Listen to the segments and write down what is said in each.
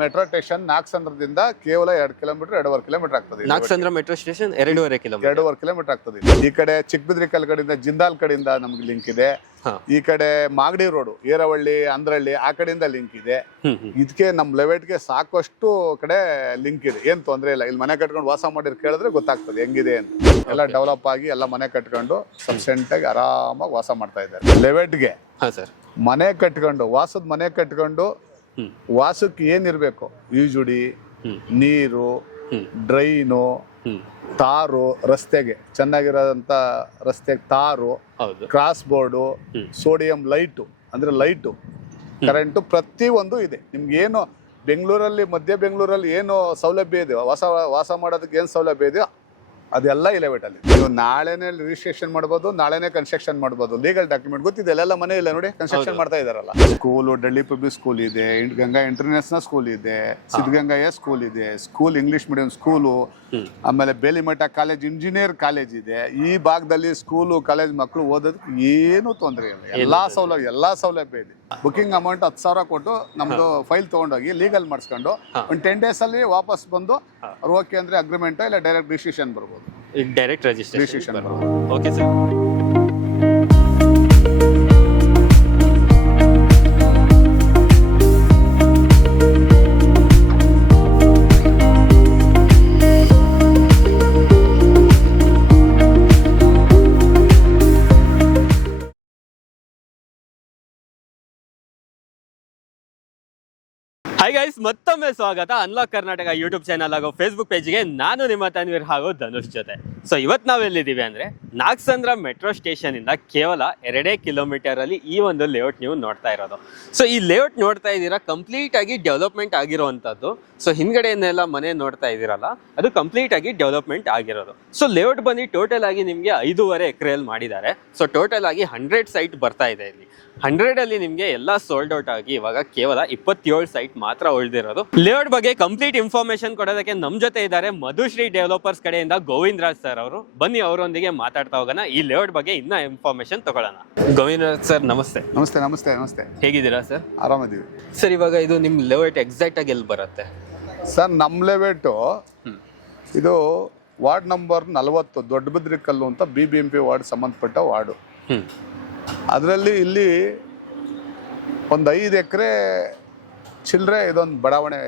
Metro station ನಾಗಸಂದ್ರದಿಂದ ಕೇವಲ 2 kilometre 2.5 kilometre ಆಗ್ತದೆ. Nagasandra metro station 2.5 kilometre 2.5 kilometre ಆಗ್ತದೆ. ಈ ಕಡೆ ಚಿಕ್ಕಬಿದ್ರಿಕಲ್ ಕಡೆಯಿಂದ ಜಿಂದಾಲ್ ಕಡೆಯಿಂದ ನಮ್ಗೆ ಲಿಂಕ್ ಇದೆ. ಈ ಕಡೆ ಮಾಗಡಿ ರೋಡ್ ಏರವಳ್ಳಿ ಅಂದ್ರಳ್ಳಿ ಆ ಕಡೆಯಿಂದ ಲಿಂಕ್ ಇದೆ. ಇದಕ್ಕೆ ನಮ್ ಲೆವೆಟ್ಗೆ ಸಾಕಷ್ಟು ಕಡೆ ಲಿಂಕ್ ಇದೆ, ಏನ್ ತೊಂದ್ರೆ ಇಲ್ಲ. ಇಲ್ಲಿ ಮನೆ ಕಟ್ಕೊಂಡು ವಾಸ ಮಾಡಿರ್ ಕೇಳಿದ್ರೆ ಗೊತ್ತಾಗ್ತದೆ ಹೆಂಗಿದೆ ಅಂತ. ಎಲ್ಲ ಡೆವಲಪ್ ಆಗಿ ಎಲ್ಲ ಮನೆ ಕಟ್ಕೊಂಡು ಸಬ್ಸೆಂಟ್ ಆಗಿ ಆರಾಮಾಗಿ ವಾಸ ಮಾಡ್ತಾ ಇದ್ದಾರೆ. ಲೆವೆಟ್ಗೆ ಮನೆ ಕಟ್ಕೊಂಡು ವಾಸದ ಮನೆ ಕಟ್ಕೊಂಡು ವಾಸಕ್ಕೆ ಏನಿರ್ಬೇಕು, ಈಜುಡಿ, ನೀರು, ಡ್ರೈನು, ತಾರು, ರಸ್ತೆಗೆ ಚೆನ್ನಾಗಿರೋಂತ ರಸ್ತೆಗೆ ತಾರು, ಕ್ರಾಸ್ ಬೋರ್ಡು, ಸೋಡಿಯಂ ಲೈಟು ಅಂದ್ರೆ ಲೈಟು, ಕರೆಂಟು, ಪ್ರತಿ ಒಂದು ಇದೆ. ನಿಮ್ಗೆ ಏನು ಬೆಂಗಳೂರಲ್ಲಿ ಮಧ್ಯ ಬೆಂಗಳೂರಲ್ಲಿ ಏನು ಸೌಲಭ್ಯ ಇದೆ, ವಾಸ ಮಾಡೋದಕ್ಕೆ ಏನು ಸೌಲಭ್ಯ ಇದೆಯೋ ಅದೆಲ್ಲ ಈ ಲೆವೆಟಲ್ಲಿ. ನೀವು ನಾಳೆನೇ ರಿಜಿಸ್ಟ್ರೇಷನ್ ಮಾಡ್ಬೋದು, ನಾಳೆನೇ ಕನ್ಸ್ಟ್ರಕ್ಷನ್ ಮಾಡ್ಬೋದು. ಲೀಗಲ್ ಡಾಕ್ಯುಮೆಂಟ್ ಗೊತ್ತಿದೆ, ಎಲ್ಲ ಮನೆ ಇಲ್ಲ ನೋಡಿ ಕನ್ಸ್ಟ್ರಕ್ಷನ್ ಮಾಡ್ತಾ ಇದಾರಲ್ಲ. ಸ್ಕೂಲು ಡೆಲ್ಲಿ ಪಬ್ಲಿಕ್ ಸ್ಕೂಲ್ ಇದೆ, ಗಂಗಾ ಇಂಟರ್ನ್ಯಾಷನಲ್ ಸ್ಕೂಲ್ ಇದೆ, ಸಿದ್ಧಗಂಗಾ ಸ್ಕೂಲ್ ಇದೆ, ಸ್ಕೂಲ್ ಇಂಗ್ಲಿಷ್ ಮೀಡಿಯಂ ಸ್ಕೂಲು, ಆಮೇಲೆ ಬೇಲಿಮಠ ಕಾಲೇಜ್ ಇಂಜಿನಿಯರ್ ಕಾಲೇಜ್ ಇದೆ. ಈ ಭಾಗದಲ್ಲಿ ಸ್ಕೂಲು ಕಾಲೇಜ್ ಮಕ್ಕಳು ಓದೋದಕ್ಕೆ ಏನು ತೊಂದರೆ ಇಲ್ಲ, ಎಲ್ಲಾ ಸೌಲಭ್ಯ ಇದೆ. ಬುಕಿಂಗ್ ಅಮೌಂಟ್ 10,000 ಕೊಟ್ಟು ನಮ್ದು ಫೈಲ್ ತಗೊಂಡೋಗಿ ಲೀಗಲ್ ಮಾಡಿಸ್ಕೊಂಡು ಒಂದು 10 days ಅಲ್ಲಿ ವಾಪಸ್ ಬಂದು ಅವ್ರು ಓಕೆ ಅಂದ್ರೆ ಅಗ್ರಿಮೆಂಟ್ ಇಲ್ಲ ಡೈರೆಕ್ಟ್ ರಿಜಿಸ್ಟ್ರೇಷನ್ ಬರ್ಬೋದು. Direct registration okay sir. Hi guys, ಮತ್ತೊಮ್ಮೆ ಸ್ವಾಗತ ಅನ್ಲಾಕ್ ಕರ್ನಾಟಕ ಯೂಟ್ಯೂಬ್ ಚಾನಲ್ ಹಾಗೂ ಫೇಸ್ಬುಕ್ ಪೇಜ್ಗೆ. ನಾನು ನಿಮ್ಮ ತನ್ವೀರ್ ಹಾಗೂ ಧನುಷ್ ಜೊತೆ. ಸೊ ಇವತ್ತು ನಾವೆಲ್ಲಿದ್ದೀವಿ ಅಂದರೆ ನಾಗಸಂದ್ರ ಮೆಟ್ರೋ ಸ್ಟೇಷನ್ ಇಂದ ಕೇವಲ 2 ಕಿಲೋಮೀಟರ್ ಅಲ್ಲಿ ಈ ಒಂದು ಲೇಔಟ್ ನೀವು ನೋಡ್ತಾ ಇರೋದು. ಸೊ ಈ ಲೇಔಟ್ ನೋಡ್ತಾ ಇದ್ದೀರಾ, ಕಂಪ್ಲೀಟ್ ಆಗಿ ಡೆವಲಪ್ಮೆಂಟ್ ಆಗಿರುವಂಥದ್ದು. ಸೊ ಹಿಂದ್ಗಡೆಯನ್ನೆಲ್ಲ ಮನೆ ನೋಡ್ತಾ ಇದ್ದೀರಲ್ಲ, ಅದು ಕಂಪ್ಲೀಟ್ ಆಗಿ ಡೆವಲಪ್ಮೆಂಟ್ ಆಗಿರೋದು. ಸೊ ಲೇಔಟ್ ಬಂದು ಟೋಟಲ್ ಆಗಿ ನಿಮಗೆ 5.5 ಎಕರೆಯಲ್ಲಿ ಮಾಡಿದ್ದಾರೆ. ಸೊ ಟೋಟಲ್ ಆಗಿ 100 ಸೈಟ್ ಬರ್ತಾ ಇದೆ. ಇಲ್ಲಿ 100 ಅಲ್ಲಿ ನಿಮಗೆ ಎಲ್ಲ ಸೋಲ್ಡ್ ಔಟ್ ಆಗಿ ಇವಾಗ ಕೇವಲ 27 ಸೈಟ್ ಮಾತ್ರ ಉಳಿದಿರೋದು. ಲೇಔಟ್ ಬಗ್ಗೆ ಕಂಪ್ಲೀಟ್ ಇನ್ಫಾರ್ಮೇಶನ್ ಕೊಡೋದಕ್ಕೆ ನಮ್ ಜೊತೆ ಇದ್ದಾರೆ ಮಧುಶ್ರೀ ಡೆವಲಪರ್ಸ್ ಕಡೆಯಿಂದ ಗೋವಿಂದ್ ರಾಜ್ ಸರ್ ಅವರು. ಬನ್ನಿ ಅವರೊಂದಿಗೆ ಮಾತಾಡ್ತಾ ಹೋಗೋಣ, ಈ ಲೇಔಟ್ ಬಗ್ಗೆ ಇನ್ನ ಇನ್ಫಾರ್ಮೇಶನ್ ತಗೊಳ್ಳೋಣ. ಗೋವಿಂದ್ ರಾಜ್ ಸರ್ ನಮಸ್ತೆ. ನಮಸ್ತೆ ನಮಸ್ತೆ ನಮಸ್ತೆ. ಹೇಗಿದ್ದೀರಾ ಸರ್? ಆರಾಮದೀವಿ ಸರ್. ಇವಾಗ ಇದು ನಿಮ್ ಲೇಔಟ್ ಎಕ್ಸಾಕ್ಟ್ ಆಗಿ ಎಲ್ಲಿ ಬರುತ್ತೆ ಸರ್? ನಮ್ ಲೇಔಟ್ ಇದು ವಾರ್ಡ್ ನಂಬರ್ 40 ದೊಡ್ಡಬಿದ್ರಿಕಲ್ಲು ಅಂತ BBMP ವಾರ್ಡ್ ಸಂಬಂಧಪಟ್ಟ ವಾರ್ಡು. ಅದರಲ್ಲಿ ಇಲ್ಲಿ ಒಂದು 5 ಎಕರೆ ಚಿಲ್ಲರೆ ಇದೊಂದು ಬಡಾವಣೆ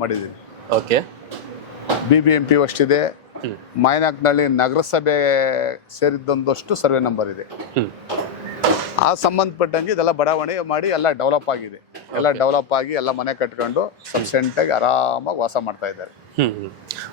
ಮಾಡಿದ್ದೀವಿ. ಓಕೆ. BBMP ಅಷ್ಟಿದೆ, ಮಾಯನಾಕ್ನಳ್ಳಿ ನಗರಸಭೆ ಸೇರಿದ್ದೊಂದಷ್ಟು ಸರ್ವೆ ನಂಬರ್ ಇದೆ. ಆ ಸಂಬಂಧಪಟ್ಟಂಗೆ ಇದೆಲ್ಲ ಬಡಾವಣೆ ಮಾಡಿ ಎಲ್ಲ ಡೆವಲಪ್ ಆಗಿದೆ. ಎಲ್ಲ ಡೆವಲಪ್ ಆಗಿ ಎಲ್ಲ ಮನೆ ಕಟ್ಕೊಂಡು ಸಬ್ಸೆಂಟ್ ಆಗಿ ಆರಾಮಾಗಿ ವಾಸ ಮಾಡ್ತಾ ಇದ್ದಾರೆ.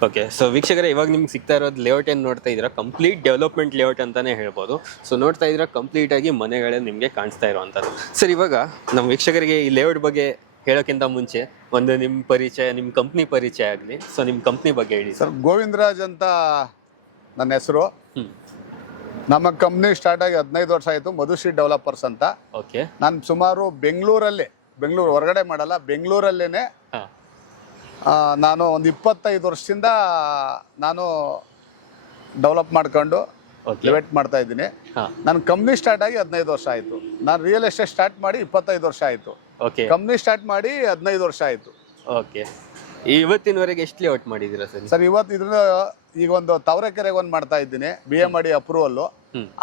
ಓಕೆ. ಸೊ ವೀಕ್ಷಕರೇ, ಇವಾಗ ನಿಮ್ಗೆ ಸಿಗ್ತಾ ಇರೋದು ಲೇಔಟ್ ಏನು ನೋಡ್ತಾ ಇದ್ದೀರಾ, ಕಂಪ್ಲೀಟ್ ಡೆವಲಪ್ಮೆಂಟ್ ಲೇಔಟ್ ಅಂತಾನೆ ಹೇಳ್ಬೋದು. ಸೊ ನೋಡ್ತಾ ಇದ್ದೀರಾ, ಕಂಪ್ಲೀಟ್ ಆಗಿ ಮನೆಗಳೇ ನಿಮಗೆ ಕಾಣಿಸ್ತಾ ಇರುವಂಥದ್ದು. ಸರ್, ಇವಾಗ ನಮ್ಮ ವೀಕ್ಷಕರಿಗೆ ಈ ಲೇಔಟ್ ಬಗ್ಗೆ ಹೇಳೋಕ್ಕಿಂತ ಮುಂಚೆ ಒಂದು ನಿಮ್ಮ ಪರಿಚಯ, ನಿಮ್ಮ ಕಂಪ್ನಿ ಪರಿಚಯ ಆಗಲಿ. ಸೊ ನಿಮ್ಮ ಕಂಪ್ನಿ ಬಗ್ಗೆ ಹೇಳಿ ಸರ್. ಗೋವಿಂದ್ ರಾಜ್ ಅಂತ ನನ್ನ ಹೆಸರು. ನಮ್ಮ ಕಂಪ್ನಿ ಸ್ಟಾರ್ಟ್ ಆಗಿ 15 ವರ್ಷ ಆಯಿತು, ಮಧುಶ್ರೀ ಡೆವಲಪರ್ಸ್ ಅಂತ. ಓಕೆ. ನಾನು ಸುಮಾರು ಬೆಂಗಳೂರು ಹೊರಗಡೆ ಮಾಡಲ್ಲ, ಬೆಂಗಳೂರಲ್ಲೇನೆ ನಾನು ಒಂದು 25 ವರ್ಷದಿಂದ ನಾನು ಡೆವಲಪ್ ಮಾಡ್ಕೊಂಡು ಲೆವೆಟ್ ಮಾಡ್ತಾ ಇದ್ದೀನಿ. ನನ್ನ ಕಂಪ್ನಿ ಸ್ಟಾರ್ಟ್ ಆಗಿ 15 ವರ್ಷ ಆಯಿತು. ನಾನು ರಿಯಲ್ ಎಸ್ಟೇಟ್ ಸ್ಟಾರ್ಟ್ ಮಾಡಿ 25 ವರ್ಷ ಆಯಿತು. ಓಕೆ. ಕಂಪ್ನಿ ಸ್ಟಾರ್ಟ್ ಮಾಡಿ 15 ವರ್ಷ ಆಯಿತು. ಓಕೆ. ಇವತ್ತಿನವರೆಗೆ ಎಷ್ಟು ಲೇಔಟ್ ಮಾಡಿದ್ದೀರಾ ಸರ್? ಸರ್, ಇವತ್ತು ಇದ್ರ ಈಗ ಒಂದು ತಾವರೆಕೆರೆಗೆ ಒಂದು ಮಾಡ್ತಾ ಇದ್ದೀನಿ, BMRD ಅಪ್ರೂವಲ್ಲು.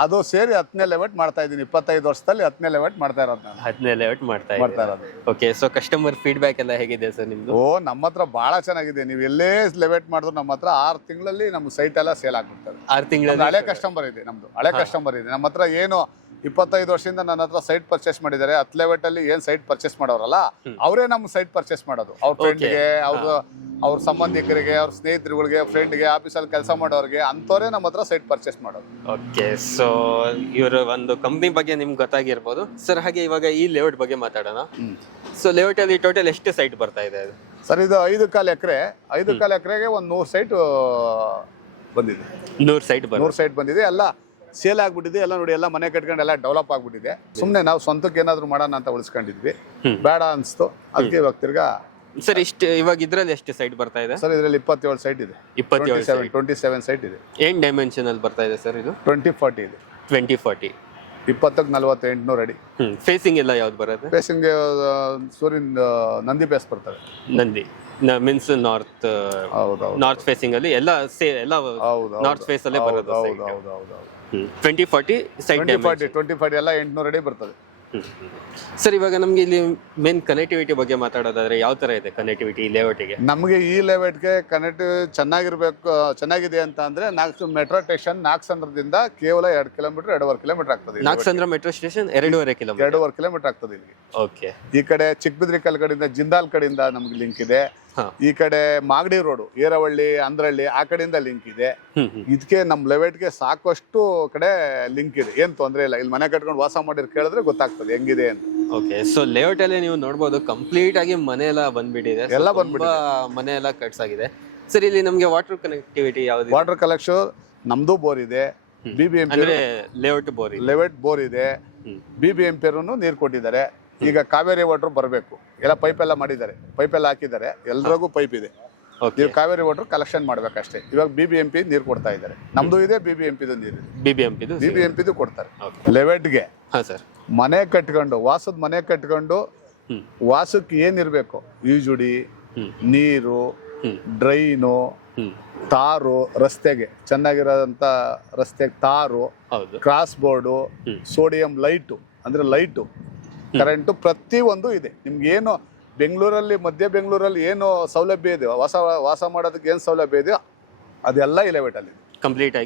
ಅದು ಸೇರಿ 10ನೇ ಲೆವೆಟ್ ಮಾಡ್ತಾ ಇದ್ದೀನಿ. 25 ವರ್ಷದಲ್ಲಿ 10ನೇ ಲೆವೆಟ್ ಮಾಡ್ತಾ ಇರೋದು ನಾನು. 10ನೇ ಲೆವೆಟ್ ಮಾಡ್ತಾ ಇರೋದು. ಓಕೆ. ಸೊ ಕಸ್ಟಮರ್ ಫೀಡ್ಬ್ಯಾಕ್ ಎಲ್ಲ ಹೇಗಿದೆ ಸರ್ ನಿಮ್ದು? ನಮ್ಮ ಹತ್ರ ಬಹಳ ಚೆನ್ನಾಗಿದೆ. ನೀವು ಎಲ್ಲೇ ಲೆವೆಟ್ ಮಾಡಿದ್ರು ನಮ್ಮ ಹತ್ರ 6 ತಿಂಗಳಲ್ಲಿ ನಮ್ಮ ಸೈಟ್ ಎಲ್ಲ ಸೇಲ್ ಆಗ್ಬಿಡ್ತದೆ. 6 ತಿಂಗಳಲ್ಲಿ ಹಳೆ ಕಸ್ಟಮರ್ ಇದೆ, ನಮ್ದು ಹಳೆ ಕಸ್ಟಮರ್ ಇದೆ. ನಮ್ಮ ಹತ್ರ ಏನು 25 ವರ್ಷದಿಂದ ನನ್ನ ಹತ್ರ ಸೈಟ್ ಪರ್ಚೇಸ್ ಮಾಡಿದ್ದಾರೆ. 10 ಲೆವೆಟ್ ಅಲ್ಲಿ ಏನ್ ಸೈಟ್ ಪರ್ಚೇಸ್ ಮಾಡೋರಲ್ಲ, ಅವರೇ ನಮ್ಮ ಸೈಟ್ ಪರ್ಚೇಸ್ ಮಾಡೋದು. ಅವ್ರ ಫ್ರೆಂಡ್ಗೆ, ಅವ್ರ ಸಂಬಂಧಿಕರಿಗೆ, ಅವ್ರ ಸ್ನೇಹಿತರುಗಳಿಗೆ, ಫ್ರೆಂಡ್ಗೆ, ಆಫೀಸಲ್ಲಿ ಕೆಲಸ ಮಾಡೋರಿಗೆ ಅಂತವರೇ ನಮ್ಮ ಹತ್ರ ಸೈಟ್ ಪರ್ಚೇಸ್ ಮಾಡೋದು. ಓಕೆ. ಸೊ ಇವರ ಒಂದು ಕಂಪ್ನಿ ಬಗ್ಗೆ ನಿಮ್ಗೆ ಗೊತ್ತಾಗಿರ್ಬೋದು ಸರ್. ಹಾಗೆ ಇವಾಗ ಈ ಲೇಔಟ್ ಬಗ್ಗೆ ಮಾತಾಡೋಣ. ಸೊ ಲೇಔಟ್ ಅಲ್ಲಿ ಟೋಟಲ್ ಎಷ್ಟು ಸೈಟ್ ಬರ್ತಾ ಇದೆ ಸರ್? ಇದು 5.25 ಎಕರೆ. 5.25 ಎಕರೆಗೆ ಒಂದು 100 ಸೈಟ್ ಬಂದಿದೆ. 100 ಸೈಟ್ ಬಂದಿದೆ. ಎಲ್ಲ ಸೇಲ್ ಆಗ್ಬಿಟ್ಟಿದೆ. ಎಲ್ಲ ನೋಡಿ, ಎಲ್ಲ ಮನೆ ಕಟ್ಕೊಂಡು ಎಲ್ಲ ಡೆವಲಪ್ ಆಗ್ಬಿಟ್ಟಿದೆ. ಸುಮ್ನೆ ನಾವು ಸ್ವಂತಕ್ಕೆ ಏನಾದ್ರು ಮಾಡೋಣ ಅಂತ ಉಳಿಸ್ಕೊಂಡಿದ್ವಿ, ಬೇಡ ಅನ್ಸ್ತು. ಅದಕ್ಕೆ ಇವಾಗ ತಿರ್ಗಾ ಸರ್ ಇವಾಗ ಇದ್ರಲ್ಲಿ ಎಷ್ಟು ಸೈಟ್ ಬರ್ತಾ ಇದೆ ಸರ್? ಇದರಲ್ಲಿ 27 ಸೈಟ್ ಇದೆ. 27 ಸೈಟ್ ಇದೆ. ಏನ್ ಡೈಮೆನ್ಷನ್ ಅಲ್ಲಿ ಬರ್ತಾ ಇದೆ ಸರ್ ಇದು? 2040 ಇದೆ. 2040. 20ಕ್ಕೆ 40 800 ಅಡಿ. ಫೇಸಿಂಗ್ ಎಲ್ಲ ಯಾವ್ದು ಬರುತ್ತೆ? ಫೇಸಿಂಗ್ ಸೂರ್ಯನ್ ನಂದಿ ಬೇಸ್ ಬರ್ತದೆ. ನಂದಿ ಮೀನ್ಸ್ ನಾರ್ತ್ ಹೌದೌದು ನಾರ್ತ್ ಫೇಸಿಂಗ್ ಅಲ್ಲಿ ಎಲ್ಲ ನಾರ್ತ್ ಫೇಸ್ ಅಲ್ಲೇ ಬರೋದು. 2040 ಸೈಡ್ 2040 ಎಲ್ಲ 800 ಅಡಿ ಬರ್ತದೆ. ಸರ್, ಇವಾಗ ನಮ್ಗೆ ಇಲ್ಲಿ ಮೇನ್ ಕನೆಕ್ಟಿವಿಟಿ ಬಗ್ಗೆ ಮಾತಾಡೋದಾದ್ರೆ ಯಾವ ತರ ಇದೆ ಕನೆಕ್ಟಿವಿಟಿ ಈ ಲೇಔಟ್ಗೆ? ನಮಗೆ ಈ ಲೇಔಟ್ಗೆ ಕನೆಕ್ಟಿವ್ ಚೆನ್ನಾಗಿದೆ ಅಂತ ಅಂದ್ರೆ ಮೆಟ್ರೋ ಸ್ಟೇಷನ್ ನಾಗಸಂದ್ರದಿಂದ ಕೇವಲ 2 ಕಿಲೋಮೀಟರ್ 2.5 ಕಿಲೋಮೀಟರ್ ಆಗ್ತದೆ. Nagasandra metro station 2.5 kilometre 2.5 kilometre ಆಗ್ತದೆ ಇಲ್ಲಿ. ಓಕೆ. ಈ ಕಡೆ ಚಿಕ್ಕಬಿದ್ರಿಕಲ್ ಕಡೆಯಿಂದ ಜಿಂದಾಲ್ ಕಡೆಯಿಂದ ನಮ್ಗೆ ಲಿಂಕ್ ಇದೆ. ಈ ಕಡೆ ಮಾಗಡಿ ರೋಡ್ ಏರವಳ್ಳಿ ಅಂದ್ರಳ್ಳಿ ಆ ಕಡೆಯಿಂದ ಲಿಂಕ್ ಇದೆ. ಇದಕ್ಕೆ ನಮ್ ಲೆವೆಟ್ಗೆ ಸಾಕಷ್ಟು ಕಡೆ ಲಿಂಕ್ ಇದೆ, ಏನ್ ತೊಂದ್ರೆ ಇಲ್ಲ. ಇಲ್ಲಿ ಮನೆ ಕಟ್ಕೊಂಡು ವಾಸ ಮಾಡಿರ್ ಕೇಳಿದ್ರೆ ಗೊತ್ತಾಗ್ತದೆ ಹೆಂಗಿದೆ ಅಂತ. ಓಕೆ. ಸೊ ಲೇಔಟ್ ಅಲ್ಲಿ ನೀವು ನೋಡಬಹುದು ಕಂಪ್ಲೀಟ್ ಆಗಿ ಮನೆ ಎಲ್ಲ ಬಂದ್ಬಿಟ್ಟಿದೆ, ಎಲ್ಲ ಬಂದ್ಬಿಟ್ಟಿದೆ, ಮನೆ ಎಲ್ಲ ಕಟ್ಸಾಗಿದೆ. ಸರ್, ಇಲ್ಲಿ ನಮ್ಗೆ ವಾಟರ್ ಕನೆಕ್ಟಿವಿಟಿ ಯಾವ್ದು? ವಾಟರ್ ಕಲೆಕ್ಷನ್ ನಮ್ದು ಬೋರ್ ಇದೆ, BBMP ಅಂದ್ರೆ ಲೇಔಟ್ ಬೋರ್ ಇದೆ, BBMP ನೀರ್ ಕೊಟ್ಟಿದ್ದಾರೆ. ಈಗ ಕಾವೇರಿ ವಾಟರ್ ಬರಬೇಕು, ಎಲ್ಲ ಪೈಪ್ ಎಲ್ಲ ಮಾಡಿದ್ದಾರೆ, ಪೈಪ್ ಎಲ್ಲ ಹಾಕಿದ್ದಾರೆ, ಎಲ್ರಿಗೂ ಪೈಪ್ ಇದೆ. ನೀವು ಕಾವೇರಿ ವಾಟರ್ ಕಲೆಕ್ಷನ್ ಮಾಡ್ಬೇಕಷ್ಟೇ. ಇವಾಗ BBMP ನೀರು ಕೊಡ್ತಾ ಇದ್ದಾರೆ, ನಮ್ದು ಇದೆ BBMP ನೀರು, BBMP ಕೊಡ್ತಾರೆ. ಲೆವೆಟ್ಗೆ ಮನೆ ಕಟ್ಕೊಂಡು ವಾಸದ ಮನೆ ಕಟ್ಕೊಂಡು ವಾಸಕ್ಕೆ ಏನಿರ್ಬೇಕು, ಈಜುಡಿ, ನೀರು, ಡ್ರೈನು, ತಾರು, ರಸ್ತೆಗೆ ಚೆನ್ನಾಗಿರೋಂತ ರಸ್ತೆಗೆ ತಾರು, ಕ್ರಾಸ್ ಬೋರ್ಡು, ಸೋಡಿಯಂ ಲೈಟು ಅಂದ್ರೆ ಲೈಟು, ಕರೆಂಟು, ಪ್ರತಿ ಒಂದು ಇದೆ. ನಿಮ್ಗೆ ಏನು ಬೆಂಗಳೂರಲ್ಲಿ ಮಧ್ಯ ಬೆಂಗಳೂರಲ್ಲಿ ಏನು ಸೌಲಭ್ಯ ಇದೆ, ವಾಸ ಮಾಡೋದಕ್ಕೆ ಏನು ಸೌಲಭ್ಯ ಇದೆ ಅದೆಲ್ಲ ಈ ಲೆವೆಟಲ್ಲಿ ಕಂಪ್ಲೀಟ್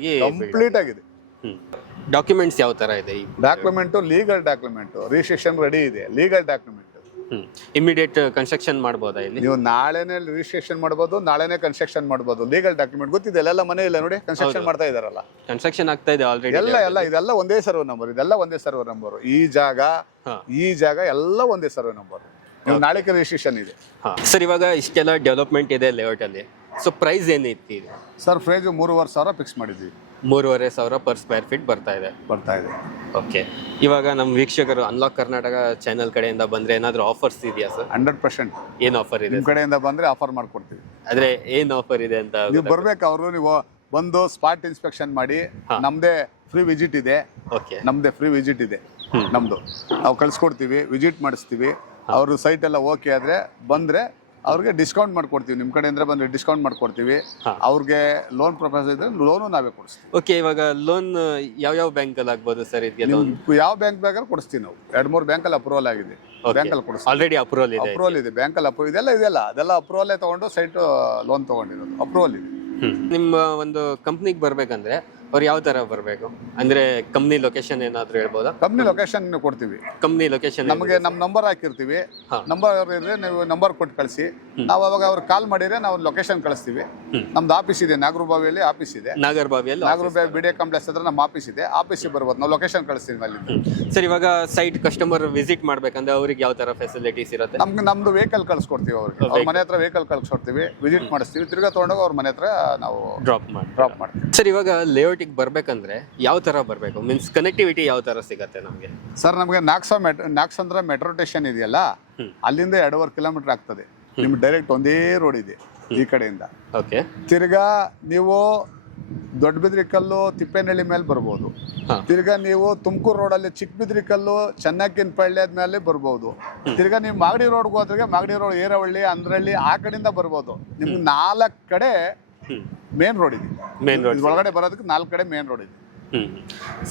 ಆಗಿದೆ. ಡಾಕ್ಯುಮೆಂಟ್ಸ್ ಯಾವ ತರ ಇದೆ? Document legal document, registration ready ಇದೆ, ಲೀಗಲ್ ಡಾಕ್ಯುಮೆಂಟ್. ಇಮಿಡಿಯೇಟ್ ಕನ್ಸ್ಟ್ರಕ್ಷನ್ ಮಾಡಬಹುದಾ ಇಲ್ಲಿ? ನೀವು ನಾಳೆನೇ ರಿಜಿಸ್ಟ್ರೇಷನ್ ಮಾಡಬಹುದು, ನಾಳೆನೇ ಕನ್ಸ್ಟ್ರಕ್ಷನ್ ಮಾಡಬಹುದು. ಲೀಗಲ್ ಡಾಕ್ಯುಮೆಂಟ್ ಗೊತ್ತಿದೆ, ಎಲ್ಲ ಮನೆ ಇಲ್ಲ ನೋಡಿ, ಕನ್ಸ್ಟ್ರಕ್ಷನ್ ಮಾಡ್ತಾ ಇದಾರಲ್ಲ, ಕನ್ಸ್ಟ್ರಕ್ಷನ್ ಆಗ್ತಾ ಇದೆ ಆಲ್ರೆಡಿ. ಇದೆಲ್ಲ ಒಂದೇ ಸರ್ವೆ ನಂಬರ್, ಇದೆಲ್ಲ ಒಂದೇ ಸರ್ವೆ ನಂಬರ್. ಈ ಜಾಗ ಎಲ್ಲ ಒಂದೇ ಸರ್ವೆ ನಂಬರ್. ನೀವು ನಾಳೆಗೆ ರಿಜಿಸ್ಟ್ರೇಷನ್ ಇದೆ. ಸರ್, ಇವಾಗ ಇಷ್ಟೆಲ್ಲ ಡೆವಲಪ್ಮೆಂಟ್ ಇದೆ ಲೇಔಟ್ ಅಲ್ಲಿ, ಸೊ ಪ್ರೈಸ್ ಏನಿತ್ತು ಇದು? ಸರ್, ಪ್ರೈಸ್ 3,500 ಫಿಕ್ಸ್ ಮಾಡಿದ್ವಿ. 3,500 ಪರ್ ಸ್ಕ್ವೇರ್ ಫೀಟ್ ಬರ್ತಾ ಇದೆ. ಓಕೆ. ಇವಾಗ ನಮ್ಮ ವೀಕ್ಷಕರು ಅನ್ಲಾಕ್ ಕರ್ನಾಟಕ ಚಾನೆಲ್ ಕಡೆಯಿಂದ ಬಂದ್ರೆ ಏನಾದ್ರು ಆಫರ್ಸ್ ಇದೆಯಾ ಸರ್? 100% ಏನ್ ಆಫರ್ ಇದೆ? ನಿಮ್ಮ ಕಡೆಯಿಂದ ಬಂದ್ರೆ ಆಫರ್ ಮಾಡ್ಕೊಡ್ತೀವಿ. ಆದ್ರೆ ಏನ್ ಆಫರ್ ಇದೆ ಅಂತ ನೀವು ಬರ್ಬೇಕು, ಅವರು ನೀವು ಬಂದು ಸ್ಪಾಟ್ ಇನ್ಸ್ಪೆಕ್ಷನ್ ಮಾಡಿ, ನಮ್ದೇ ಫ್ರೀ ವಿಸಿಟ್ ಇದೆ. ನಮ್ದು ನಾವು ಕಳ್ಸಿಕೊಡ್ತೀವಿ, ವಿಸಿಟ್ ಮಾಡಿಸ್ತೀವಿ. ಅವ್ರ ಸೈಟ್ ಎಲ್ಲ ಓಕೆ ಆದ್ರೆ ಬಂದ್ರೆ ಅವ್ರಿಗೆ ಡಿಸ್ಕೌಂಟ್ ಮಾಡ್ಕೊಡ್ತೀವಿ. ನಿಮ್ಮ ಕಡೆಯಿಂದ ಬಂದ್ರೆ ಡಿಸ್ಕೌಂಟ್ ಮಾಡ್ಕೊಡ್ತೀವಿ. ಅವ್ರಿಗೆ ಲೋನ್ ಪ್ರೊಸೆಸ್ ಇದ್ರೆ ಲೋನು ನಾವೇ ಕೊಡಿಸ್ತೀವಿ. ಓಕೆ. ಇವಾಗ ಲೋನ್ ಯಾವ ಬ್ಯಾಂಕ್ ಅಲ್ಲಿ ಆಗ್ಬೋದು ಸರ್? ಇದಕ್ಕೆ ಲೋನ್ ಯಾವ ಬ್ಯಾಂಕ್ ಬೇಕಾದ್ರೂ ಕೊಡಿಸ್ತೀವಿ ನಾವು. 2-3 ಬ್ಯಾಂಕಲ್ಲಿ ಅಪ್ರೂವಲ್ ಆಗಿದೆ, ಬ್ಯಾಂಕಲ್ಲಿ ಕೊಡಿಸ್ತೀವಿ. ಆಲ್ರೆಡಿ ಅಪ್ರೂವಲ್ ಇದೆ, ಬ್ಯಾಂಕಲ್ಲಿ ಅಪ್ರೂವಲ್ ಅದೆಲ್ಲ ಅಪ್ರೂವಲ್ ತಗೊಂಡು ಸೈಟ್ ಲೋನ್ ತಗೊಂಡಿರೋದು, ಅಪ್ರೂವಲ್ ಇದೆ. ನಿಮ್ಮ ಒಂದು ಕಂಪ್ನಿಗೆ ಬರ್ಬೇಕಂದ್ರೆ ಅವ್ರು ಯಾವ ತರ ಬರಬೇಕು ಅಂದ್ರೆ ಕಂಪ್ನಿ ಲೊಕೇಶನ್ ಏನಾದ್ರು ಹೇಳ್ಬೋದಾ? ಕಂಪ್ನಿ ಲೊಕೇಶನ್ ಕೊಡ್ತೀವಿ. ಕಂಪ್ನಿ ಲೊಕೇಶನ್ ನಮಗೆ ನಮ್ಮ ನಂಬರ್ ಹಾಕಿರ್ತೀವಿ, ನಂಬರ್ ಇದ್ರೆ ನೀವು ನಂಬರ್ ಕೊಟ್ಟು ಕಳಿಸಿ. ನಾವು ಅವಾಗ ಅವ್ರು ಕಾಲ್ ಮಾಡಿದ್ರೆ ನಾವು ಲೊಕೇಶನ್ ಕಳಿಸ್ತೀವಿ. ನಮ್ದು ಆಫೀಸ್ ಇದೆ ನಾಗರಬಾವಿಯಲ್ಲಿ, ಆಫೀಸ್ ಇದೆ ನಾಗರಬಾವಿ BDA ಕಾಂಪ್ಲೆಕ್ಸ್ ಹತ್ರ ನಮ್ಮ ಆಫೀಸ್ ಇದೆ. ಆಫೀಸಿಗೆ ಬರ್ಬೋದು, ನಾವು ಲೊಕೇಶನ್ ಕಳಿಸ್ತೀವಿ ಅಲ್ಲಿಂದ. ಸರ್, ಇವಾಗ ಸೈಟ್ ಕಸ್ಟಮರ್ ವಿಸಿಟ್ ಮಾಡ್ಬೇಕಂದ್ರೆ ಅವ್ರಿಗೆ ಯಾವ ತರ ಫೆಸಿಲಿಟೀಸ್ ಇರುತ್ತೆ? ನಮ್ದು ವೆಹಿಕಲ್ ಕಳ್ಸ್ಕೊಡ್ತೀವಿ ಅವ್ರಿಗೆ, ಅವ್ರ ಮನೆ ಹತ್ರ ವೆಹಿಕಲ್ ಕಳ್ಸ್ಕೊಡ್ತೀವಿ, ವಿಸಿಟ್ ಮಾಡಿಸ್ತೀವಿ, ತಿರ್ಗಾ ತಗೊಂಡೋಗಿ ಅವ್ರ ಮನೆ ಹತ್ರ ನಾವು ಡ್ರಾಪ್ ಮಾಡ್ತೀವಿ. ಸರ್, ಇವಾಗ ಲೇಔಟ್ ಬರ್ಬೇಕಂದ್ರೆ ಯಾವ ತರ ಬರ್ಬೇಕು? ಮೀನ್ಸ್ ಕನೆಕ್ಟಿವಿಟಿ ಯಾವ ತರ ಸಿಗತ್ತೆ ನಮಗೆ? ಸರ್, ನಮಗೆ ನಾಗಸಂದ್ರ ಮೆಟ್ರೋ ಸ್ಟೇಷನ್ ಇದೆಯಲ್ಲ, ಅಲ್ಲಿಂದ 2.5 ಕಿಲೋಮೀಟರ್ ಆಗ್ತದೆ. ನಿಮ್ಗೆ ಡೈರೆಕ್ಟ್ ಒಂದೇ ರೋಡ್ ಇದೆ ಈ ಕಡೆಯಿಂದ. ಓಕೆ. ತಿರ್ಗಾ ನೀವು ದೊಡ್ಡಬಿದ್ರಿಕಲ್ಲು ತಿಪ್ಪೇನಹಳ್ಳಿ ಮೇಲೆ ಬರ್ಬೋದು. ತಿರ್ಗಾ ನೀವು ತುಮಕೂರು ರೋಡಲ್ಲಿ ಚಿಕ್ಕಬಿದ್ರಿಕಲ್ಲು ಚೆನ್ನಕ್ಕಿನ ಪಳ್ಳ್ಯದ ಮೇಲೆ ಬರ್ಬೋದು. ತಿರ್ಗಾ ನೀವು ಮಾಗಡಿ ರೋಡ್ಗೆ ಹೋದ್ರೆ ಮಾಗಡಿ ರೋಡ್ ಏರವಳ್ಳಿ ಅಂದ್ರಳ್ಳಿ ಆ ಕಡೆಯಿಂದ ಬರ್ಬೋದು. ನಿಮ್ಗೆ 4 ಕಡೆ ಮೇನ್ ರೋಡ್ ಇದೆ. ಒಳಗಡೆ ಬರೋದಕ್ಕೆ 4 ಕಡೆ ಮೇನ್ ರೋಡ್ ಇದೆ.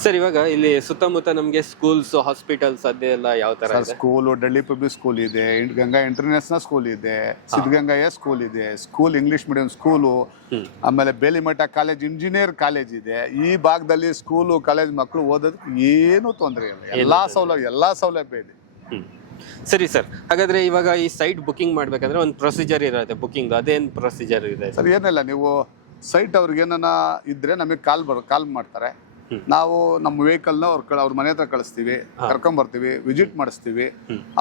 ಸರ್, ಇವಾಗ ಇಲ್ಲಿ ಸುತ್ತಮುತ್ತ ನಮಗೆ ಸ್ಕೂಲ್ಸ್, ಹಾಸ್ಪಿಟಲ್ಸ್ ಅದೆಲ್ಲ ಯಾವ ತರ ಇದೆ? ಸ್ಕೂಲು ಡೆಲ್ಲಿ ಪಬ್ಲಿಕ್ ಸ್ಕೂಲ್ ಇದೆ, ಗಂಗಾ ಇಂಟರ್ನ್ಯಾಷನಲ್ ಸ್ಕೂಲ್ ಇದೆ, ಸಿದ್ಧಗಂಗಾ ಸ್ಕೂಲ್ ಇದೆ, ಸ್ಕೂಲ್ ಇಂಗ್ಲಿಷ್ ಮೀಡಿಯಂ ಸ್ಕೂಲು, ಆಮೇಲೆ ಬೇಲಿಮಠ ಕಾಲೇಜ್, ಇಂಜಿನಿಯರ್ ಕಾಲೇಜ್ ಇದೆ. ಈ ಭಾಗದಲ್ಲಿ ಸ್ಕೂಲು ಕಾಲೇಜ್ ಮಕ್ಕಳು ಓದೋದಕ್ಕೆ ಏನು ತೊಂದರೆ ಇಲ್ಲ, ಎಲ್ಲಾ ಸೌಲಭ್ಯ ಇದೆ. ಸರಿ ಸರ್, ಹಾಗಾದ್ರೆ ಇವಾಗ ಈ ಸೈಟ್ ಬುಕಿಂಗ್ ಮಾಡ್ಬೇಕಂದ್ರೆ ಒಂದು ಪ್ರೊಸೀಜರ್ ಇರುತ್ತೆ ಬುಕಿಂಗ್, ಅದೇನ್ ಪ್ರೊಸೀಜರ್ ಇದೆ ಸರ್? ಏನಿಲ್ಲ, ನೀವು ಸೈಟ್ ಅವ್ರಿಗೆ ಏನಾನ ಇದ್ರೆ ನಮಗೆ ಕಾಲ್ ಮಾಡ್ತಾರೆ. ನಾವು ನಮ್ಮ ವೆಹಿಕಲ್ನ ಅವ್ರ ಮನೆ ಹತ್ರ ಕಳಿಸ್ತೀವಿ, ಕರ್ಕೊಂಡ್ಬರ್ತೀವಿ, ವಿಸಿಟ್ ಮಾಡಿಸ್ತೀವಿ.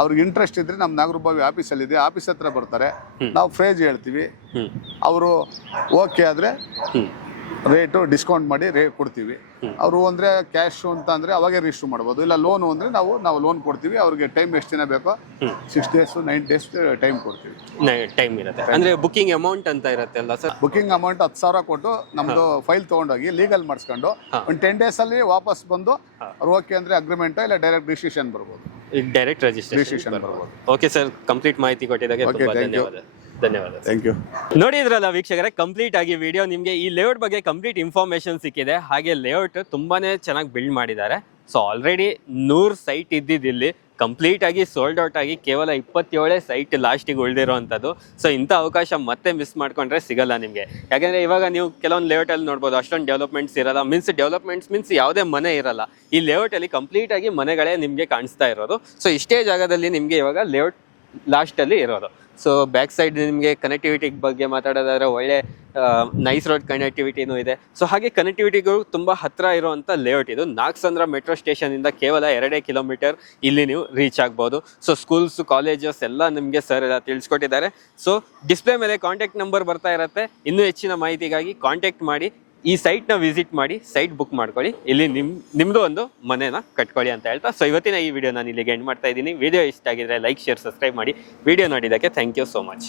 ಅವ್ರಿಗೆ ಇಂಟ್ರೆಸ್ಟ್ ಇದ್ರೆ ನಮ್ಮ ನಾಗರಬಾವಿ ಆಫೀಸಲ್ಲಿ ಇದೆ, ಆಫೀಸ್ ಹತ್ರ ಬರ್ತಾರೆ, ನಾವು ಪ್ರೈಸ್ ಹೇಳ್ತೀವಿ. ಅವರು ಓಕೆ ಆದ್ರೆ ರೇಟು ಡಿಸ್ಕೌಂಟ್ ಮಾಡಿ ರೇಟ್ ಕೊಡ್ತೀವಿ. ಅವರು ಅಂದರೆ ಕ್ಯಾಶು ಅಂತ ಅಂದರೆ ಅವಾಗೇ ರಿಜಿಸ್ಟರ್ ಮಾಡ್ಬೋದು, ಇಲ್ಲ ಲೋನು ಅಂದರೆ ನಾವು ಲೋನ್ ಕೊಡ್ತೀವಿ. ಅವ್ರಿಗೆ ಟೈಮ್ ಎಷ್ಟು ದಿನ ಬೇಕೋ 6 days 9 days ಟೈಮ್ ಕೊಡ್ತೀವಿ. ಟೈಮ್ ಇರುತ್ತೆ ಅಂದ್ರೆ ಬುಕಿಂಗ್ ಅಮೌಂಟ್ ಅಂತ ಇರುತ್ತೆ ಅಲ್ಲ ಸರ್? ಬುಕಿಂಗ್ ಅಮೌಂಟ್ 10,000 ಕೊಟ್ಟು ನಮ್ಮದು ಫೈಲ್ ತೊಗೊಂಡೋಗಿ ಲೀಗಲ್ ಮಾಡಿಸ್ಕೊಂಡು ಒಂದು 10 days ಅಲ್ಲಿ ವಾಪಸ್ ಬಂದು ಅವ್ರು ಓಕೆ ಅಂದರೆ ಅಗ್ರಿಮೆಂಟ್ ಇಲ್ಲ ಡೈರೆಕ್ಟ್ ರಿಜಿಸ್ಟ್ರೇಷನ್ ಬರ್ಬೋದು. ಡೈರೆಕ್ಟ್ ರಿಜಿಸ್ಟ್ರೇಷನ್ ಬರ್ಬೋದು. ಓಕೆ ಸರ್, ಕಂಪ್ಲೀಟ್ ಮಾಹಿತಿ ಕೊಟ್ಟಿದ್ದಕ್ಕೆ ತುಂಬಾ ಧನ್ಯವಾದ. Thank you. ನೋಡಿದ್ರಲ್ಲ ವೀಕ್ಷಕರೇ, ಕಂಪ್ಲೀಟ್ ಆಗಿ ವಿಡಿಯೋ ನಿಮಗೆ ಈ ಲೇಔಟ್ ಬಗ್ಗೆ ಕಂಪ್ಲೀಟ್ ಇನ್ಫಾರ್ಮೇಶನ್ ಸಿಕ್ಕಿದೆ. ಹಾಗೆ ಲೇಔಟ್ ತುಂಬಾನೇ ಚೆನ್ನಾಗಿ ಬಿಲ್ಡ್ ಮಾಡಿದ್ದಾರೆ. ಸೊ ಆಲ್ರೆಡಿ 100 ಸೈಟ್ ಇದ್ದಿದ್ದು ಕಂಪ್ಲೀಟ್ ಆಗಿ ಸೋಲ್ಡ್ ಔಟ್ ಆಗಿ ಕೇವಲ 27 ಸೈಟ್ ಲಾಸ್ಟಿಗೆ ಉಳಿದಿರುವಂಥದ್ದು. ಸೊ ಇಂಥ ಅವಕಾಶ ಮತ್ತೆ ಮಿಸ್ ಮಾಡ್ಕೊಂಡ್ರೆ ಸಿಗಲ್ಲ ನಿಮಗೆ. ಯಾಕಂದ್ರೆ ಇವಾಗ ನೀವು ಕೆಲವೊಂದು ಲೇಔಟ್ ಅಲ್ಲಿ ನೋಡ್ಬೋದು, ಅಷ್ಟೊಂದು ಡೆವಲಪ್ಮೆಂಟ್ಸ್ ಇರಲ್ಲ. ಡೆವಲಪ್ಮೆಂಟ್ಸ್ ಮೀನ್ಸ್ ಯಾವುದೇ ಮನೆ ಇರಲ್ಲ. ಈ ಲೇಔಟ್ ಅಲ್ಲಿ ಕಂಪ್ಲೀಟ್ ಆಗಿ ಮನೆಗಳೇ ನಿಮಗೆ ಕಾಣಿಸ್ತಾ ಇರೋದು. ಸೊ ಇಷ್ಟೇ ಜಾಗದಲ್ಲಿ ನಿಮಗೆ ಇವಾಗ ಲೇಔಟ್ ಲಾಸ್ಟ್ ಅಲ್ಲಿ ಇರೋದು. ಸೊ ಬ್ಯಾಕ್ ಸೈಡ್ ನಿಮಗೆ ಕನೆಕ್ಟಿವಿಟಿ ಬಗ್ಗೆ ಮಾತಾಡೋದಾದ್ರೆ ಒಳ್ಳೆ ನೈಸ್ ರೋಡ್ ಕನೆಕ್ಟಿವಿಟಿನೂ ಇದೆ. ಸೊ ಹಾಗೆ ಕನೆಕ್ಟಿವಿಟಿಗೂ ತುಂಬ ಹತ್ತಿರ ಇರುವಂಥ ಲೇಔಟ್ ಇದು. ನಾಗಸಂದ್ರ ಮೆಟ್ರೋ ಸ್ಟೇಷನಿಂದ ಕೇವಲ 2 ಕಿಲೋಮೀಟರ್ ಇಲ್ಲಿ ನೀವು ರೀಚ್ ಆಗ್ಬೋದು. ಸೊ ಸ್ಕೂಲ್ಸ್ ಕಾಲೇಜಸ್ ಎಲ್ಲ ನಿಮಗೆ ಸರ್ ಎಲ್ಲ ತಿಳಿಸ್ಕೊಟ್ಟಿದ್ದಾರೆ. ಸೊ ಡಿಸ್ಪ್ಲೇ ಮೇಲೆ ಕಾಂಟ್ಯಾಕ್ಟ್ ನಂಬರ್ ಬರ್ತಾ ಇರುತ್ತೆ. ಇನ್ನೂ ಹೆಚ್ಚಿನ ಮಾಹಿತಿಗಾಗಿ ಕಾಂಟ್ಯಾಕ್ಟ್ ಮಾಡಿ ಈ ಸೈಟ್ನ ವಿಸಿಟ್ ಮಾಡಿ ಸೈಟ್ ಬುಕ್ ಮಾಡ್ಕೊಳ್ಳಿ. ಇಲ್ಲಿ ನಿಮ್ಮದು ಒಂದು ಮನೆನ ಕಟ್ಕೊಳ್ಳಿ ಅಂತ ಹೇಳ್ತಾ, ಸೊ ಇವತ್ತಿನ ಈ ವಿಡಿಯೋ ನಾನು ಇಲ್ಲಿಗೆ ಎಂಡ್ ಮಾಡ್ತಾ ಇದ್ದೀನಿ. ವಿಡಿಯೋ ಇಷ್ಟ ಆಗಿದ್ರೆ ಲೈಕ್, ಶೇರ್, ಸಬ್ಸ್ಕ್ರೈಬ್ ಮಾಡಿ. ವಿಡಿಯೋ ನೋಡಿದ್ದಕ್ಕೆ ಥ್ಯಾಂಕ್ ಯು ಸೋ ಮಚ್.